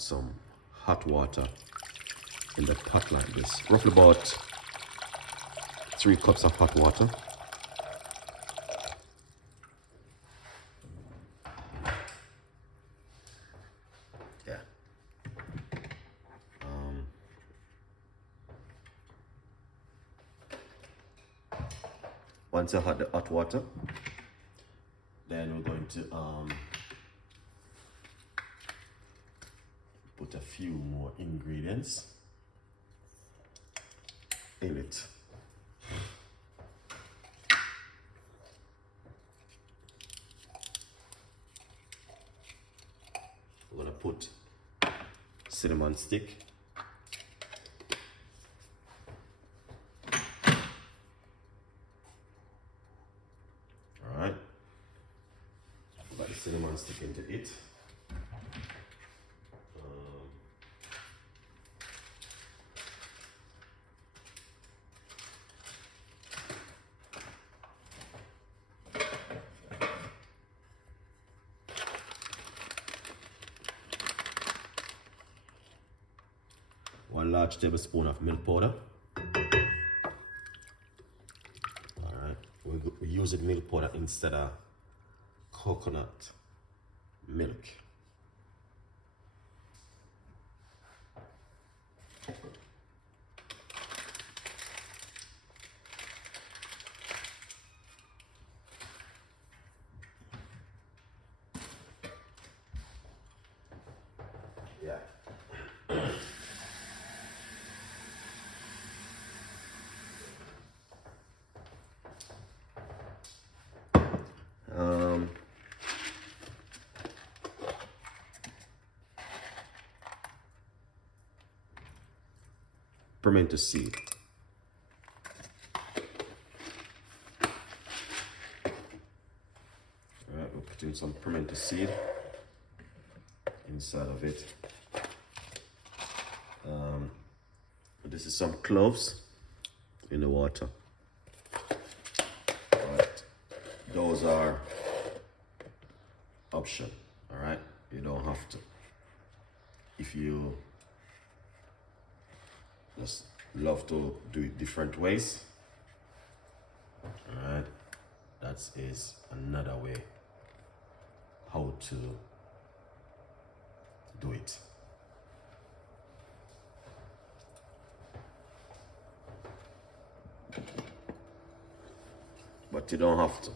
add some hot water in the pot like this. Roughly about 3 cups of hot water. Yeah. Once you have the hot water, then we're going to put a few more ingredients in it. We're gonna put cinnamon stick, all right. Put the cinnamon stick into it. 1 large tablespoon of milk powder. All right, we're using milk powder instead of coconut milk. Yeah. Pimento seed. All right, we're putting some pimento seed inside of it. This is some cloves in the water. All right, those are option. All right, you don't have to. If you just love to do it different ways, all right, that is another way how to do it. But you don't have to.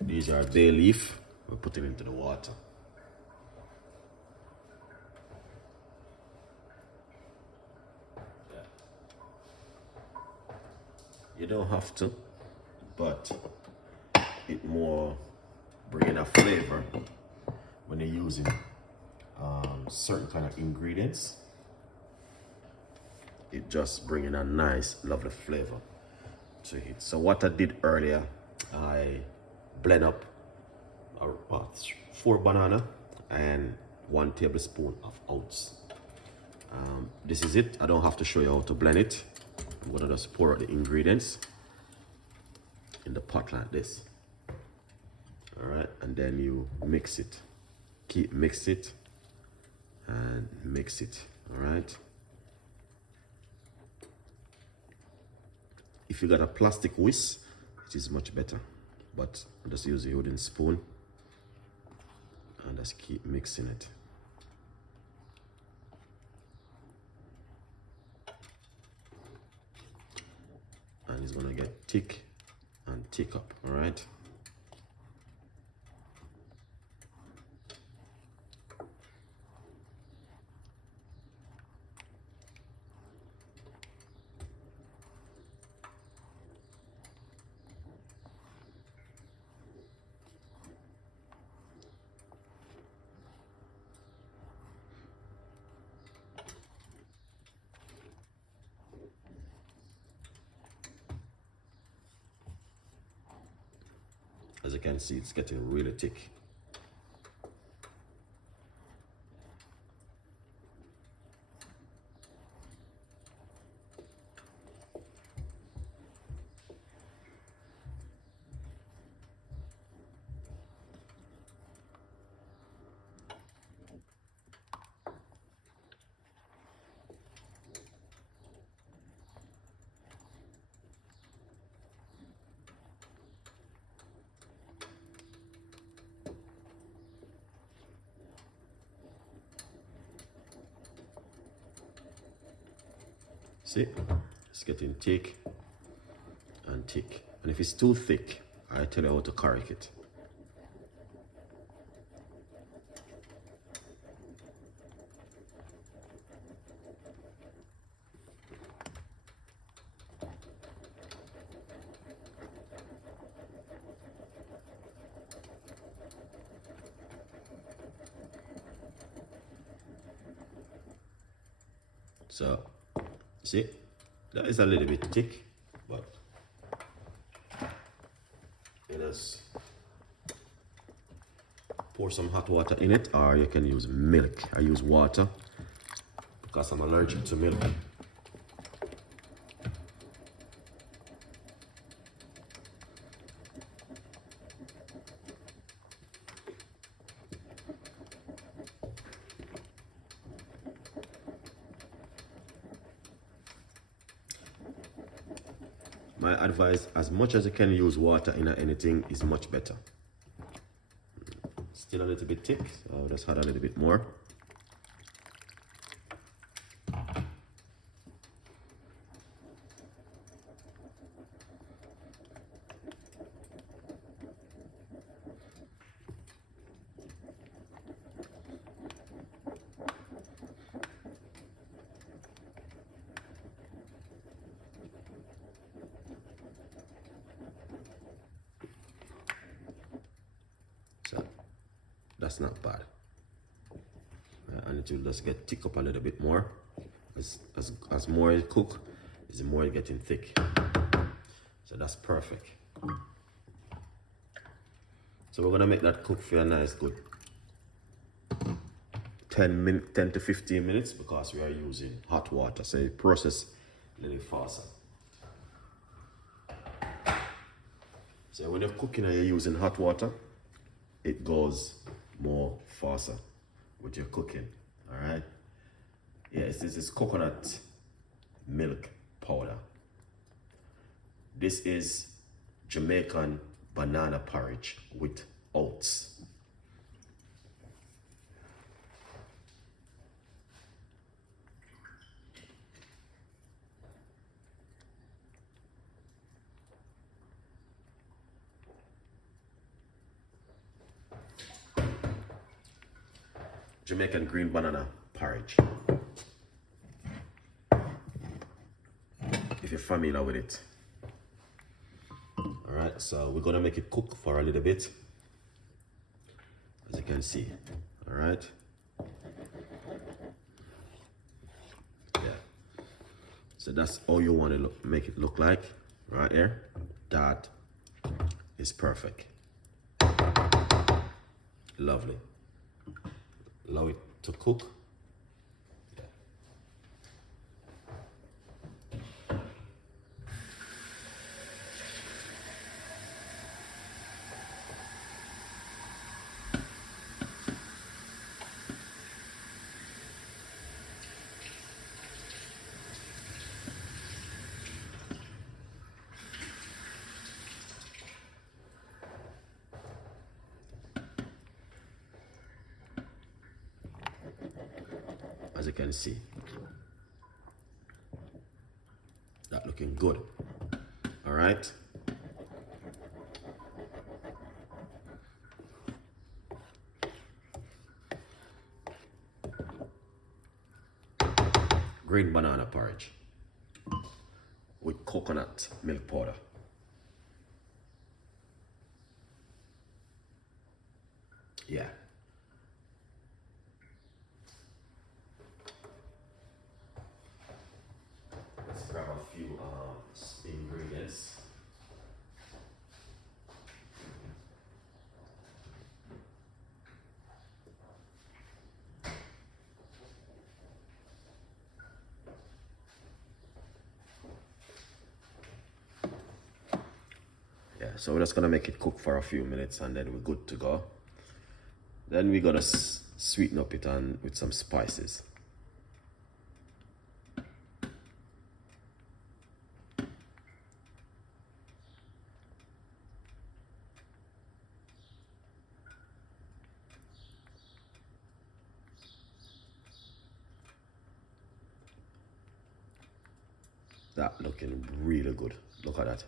These are bay leaf. We're putting into the water. Yeah. You don't have to, but it more bringing a flavor when you're using certain kind of ingredients. It just bringing a nice, lovely flavor to it. So what I did earlier, I blend up 4 banana and 1 tablespoon of oats. This is it. I don't have to show you how to blend it. I'm gonna just pour out the ingredients in the pot like this. All right, and then you mix it. Keep mix it and mix it. All right. If you got a plastic whisk, it is much better. But just use a wooden spoon and just keep mixing it. And it's gonna get thick and thick up, all right? As you can see, it's getting really thick. See, it's getting thick and thick. And if it's too thick, I tell you how to correct it. So, see, that is a little bit thick, but you just pour some hot water in it, or you can use milk. I use water because I'm allergic to milk. My advice, as much as you can use water in anything, is much better. Still a little bit thick, so I'll just add a little bit more. So that's not bad. And it will just get thick up a little bit more. As more it cook, the more it's getting thick. So that's perfect. So we're gonna make that cook for a nice good 10 to 15 minutes because we are using hot water. So it process a little faster. So when you're cooking and you're using hot water, it goes more faster with your cooking. All right. Yes, this is coconut milk powder. This is Jamaican banana porridge with oats. Jamaican green banana porridge. If you're familiar with it. All right, so we're gonna make it cook for a little bit, as you can see. All right. Yeah. So that's all you want to make it look like, right here. That is perfect. Lovely. Allow it to cook. As you can see, that looking good. All right. Green banana porridge with coconut milk powder. Yeah. Let's grab a few ingredients. So we're just gonna make it cook for a few minutes and then we're good to go. Then we're gonna sweeten up it with some spices. That looking really good. Look at that.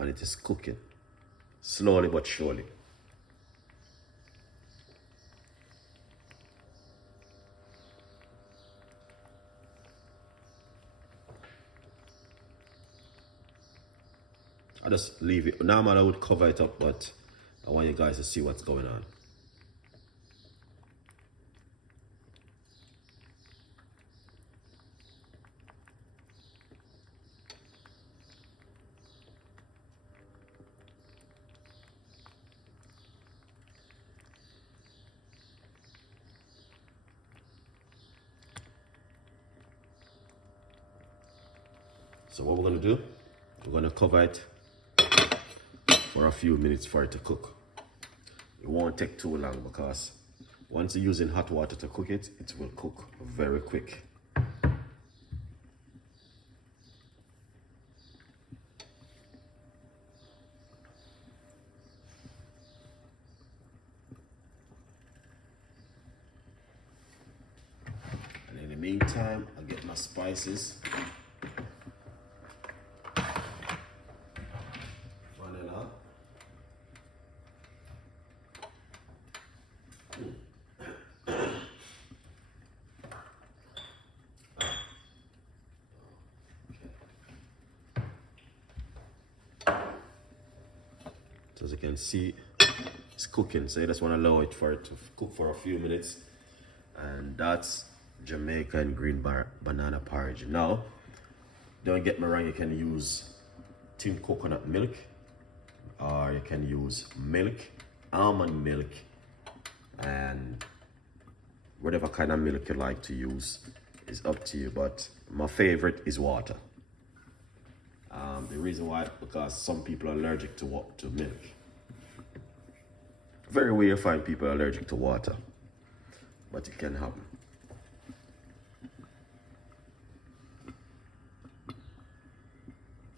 And it is cooking slowly but surely. I just leave it. Normally I would cover it up, but I want you guys to see what's going on. So what we're gonna do, we're gonna cover it for a few minutes for it to cook. It won't take too long because once you're using hot water to cook it, it will cook very quick. And in the meantime, I'll get my spices. So as you can see, it's cooking. So you just want to allow it for it to cook for a few minutes. And that's Jamaican green banana porridge. Now, don't get me wrong, you can use tinned coconut milk, or you can use milk, almond milk, and whatever kind of milk you like to use is up to you. But my favorite is water. The reason why, because some people are allergic to milk. Very rare you find people allergic to water, but it can happen.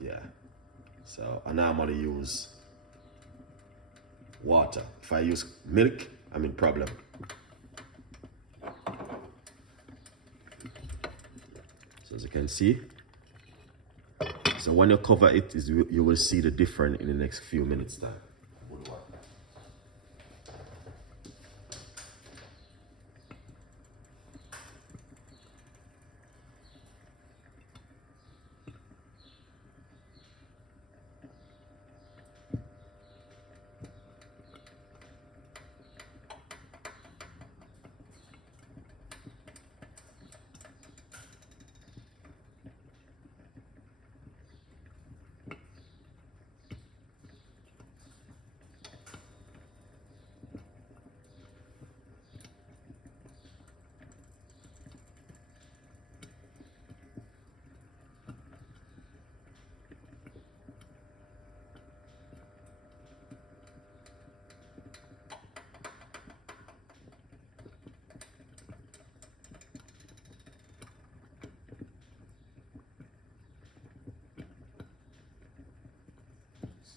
Yeah. So I normally use water. If I use milk, I'm in problem. So as you can see, so when you cover it, you will see the difference in the next few minutes time.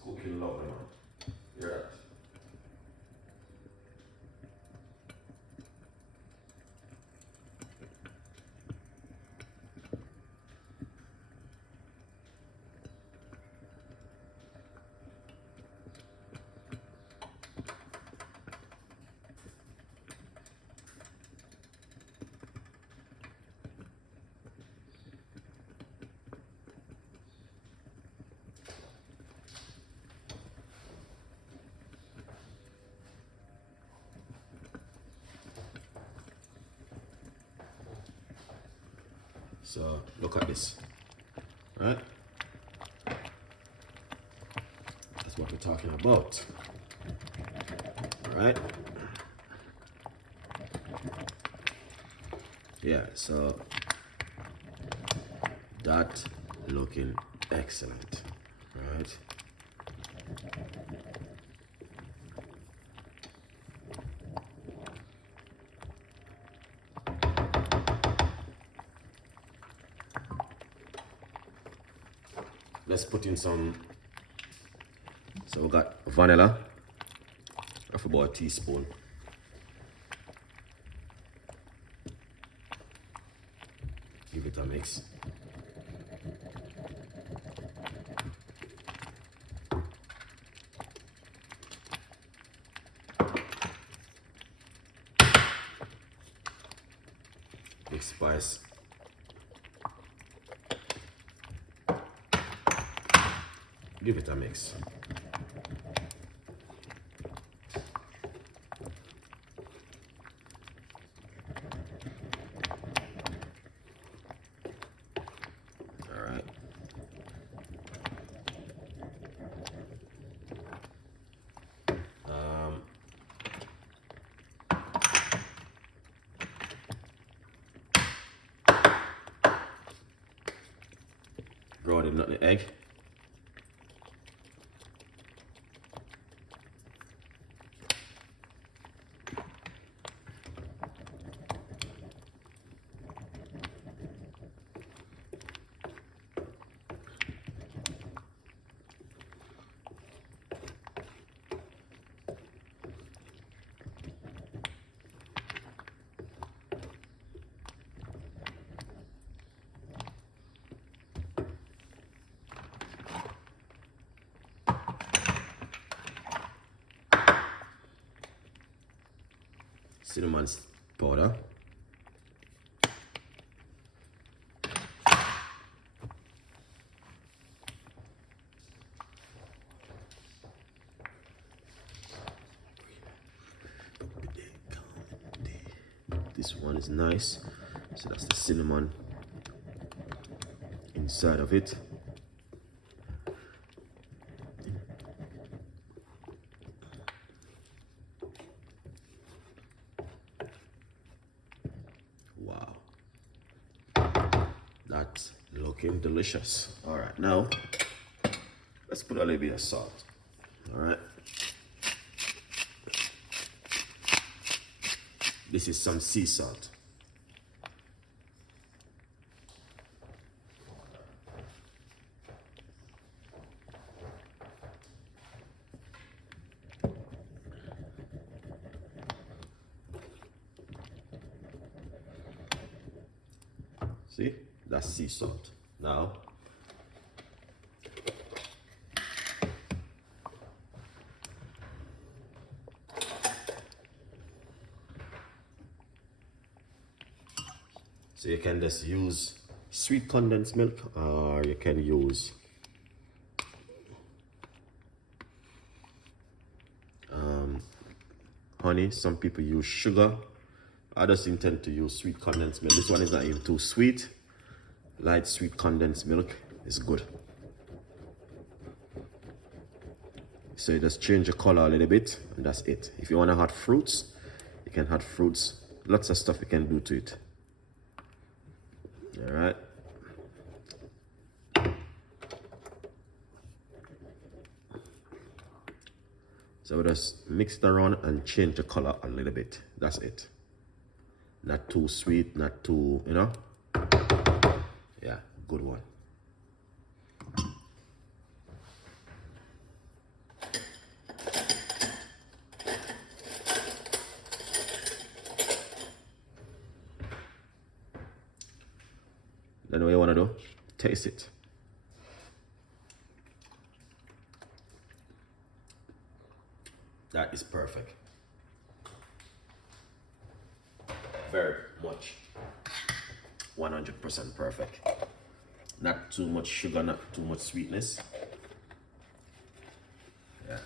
Cooking lovely, man. You're right. So look at this. right? That's what we're talking about. All right? Yeah, so that looking excellent, right? Let's put in some, so we got vanilla of about a teaspoon. Give it a mix. Big spice. Give it a mix. All right. Broaden up the egg. Cinnamon powder. This one is nice. So that's the cinnamon inside of it. Wow, that's looking delicious. All right, now let's put a little bit of salt. All right, this is some sea salt. See, that's sea salt. Now, so you can just use sweet condensed milk, or you can use honey. Some people use sugar. I just intend to use sweet condensed milk. This one is not even too sweet. Light sweet condensed milk is good. So you just change the color a little bit, and that's it. If you want to add fruits, you can add fruits. Lots of stuff you can do to it. All right. So we just mix it around and change the color a little bit. That's it. Not too sweet, not too, you know. Yeah, good one. Then what you want to do, taste it. That is perfect. Very much 100% perfect. Not too much sugar, not too much sweetness. Yeah.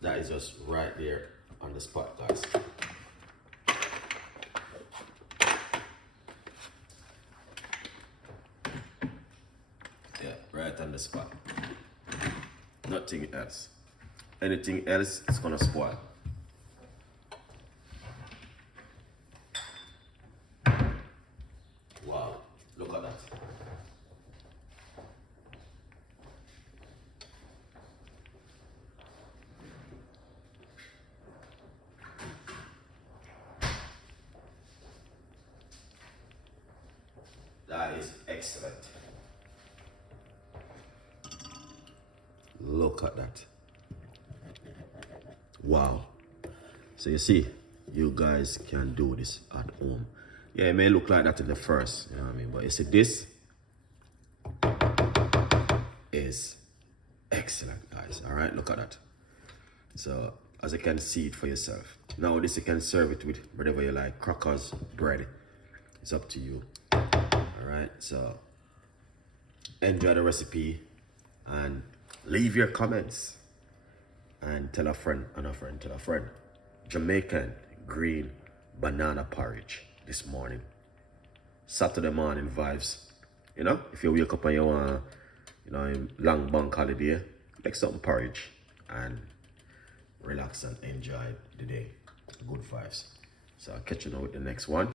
That is just right there on the spot, guys. the spot. Nothing else. Anything else is gonna spoil. Wow, look at that. That is excellent. Look at that. Wow. So you see, you guys can do this at home. Yeah, it may look like that in the first, you know what I mean? But you see, this is excellent, guys. All right, look at that. So, as you can see it for yourself. Now, this you can serve it with whatever you like, crackers, bread. It's up to you. All right, so enjoy the recipe and leave your comments and tell a friend and a friend, tell a friend. Jamaican green banana porridge this morning. Saturday morning vibes. You know, if you wake up and you want, you know, a long bank holiday, make something porridge and relax and enjoy the day. Good vibes. So I'll catch you now with the next one.